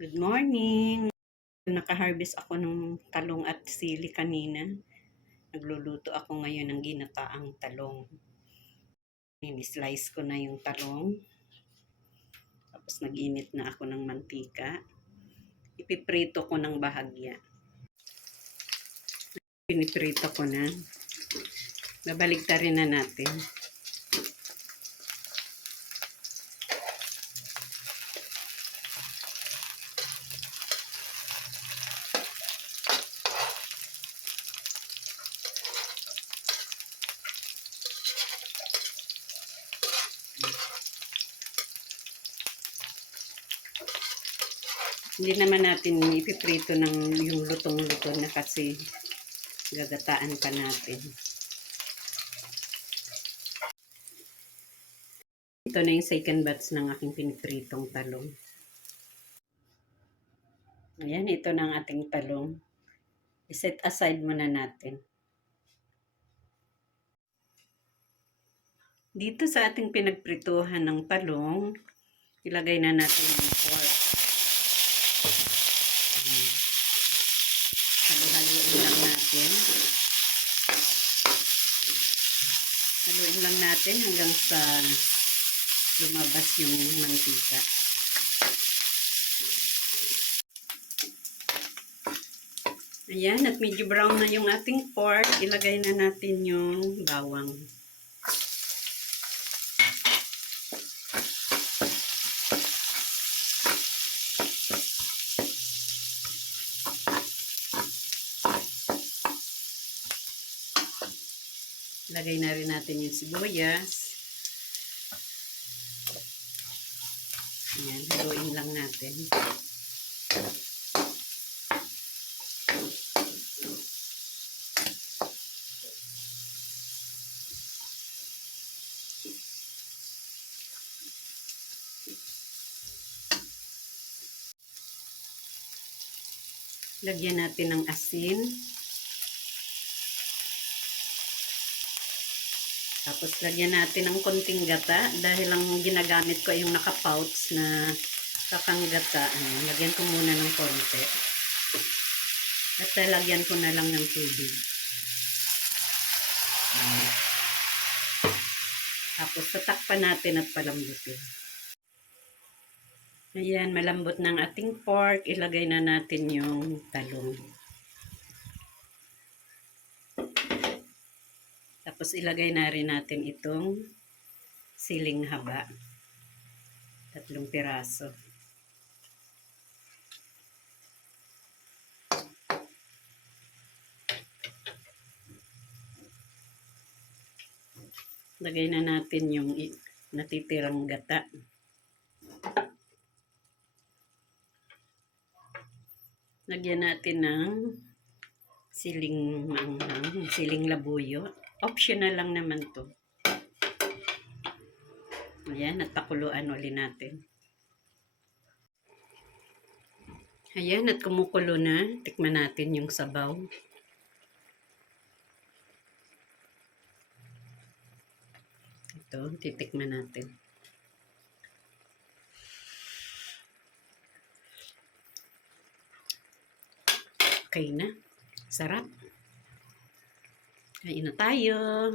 Good morning. Naka-harvest ako ng talong at sili kanina. Nagluluto ako ngayon ng ginataang talong. Slice ko na yung talong. Tapos nag-init na ako ng mantika. Ipiprito ko ng bahagya. Piniprito ko na. Babaligtarin na natin. Hindi naman natin ipiprito ng yung lutong-luto na kasi gagataan pa natin. Ito na yung second batch ng aking pinipritong talong. Ayan, ito na ang ating talong. I-set aside muna natin. Dito sa ating pinagprituhan ng talong, ilagay na natin yung pork. Halu-haluin lang natin. Haluin lang natin hanggang sa lumabas yung mantika. Ayan, at medyo brown na yung ating pork. Ilagay na natin yung bawang. Lagay na rin natin yung sibuyas. Ayan, haluin lang natin. Lagyan natin ng asin. Tapos lagyan natin ng konting gata dahil ang ginagamit ko ay yung naka-pouch na kakanggata. Lagyan ko muna ng konti. At lagyan ko na lang ng tubig. Tapos tatakpan natin at palambutin. Ayan, malambot ng ating pork. Ilagay na natin yung talong. Tapos ilagay na rin natin itong siling haba. 3 piraso. Lagay na natin yung natitirang gata. Lagyan natin ng siling labuyo. Optional lang naman to. Ayan, at pakuluan ulit natin. Ayan, at kumukulo na. Tikman natin yung sabaw. Ito, titikman natin. Okay na. Sarap. Kain na tayo.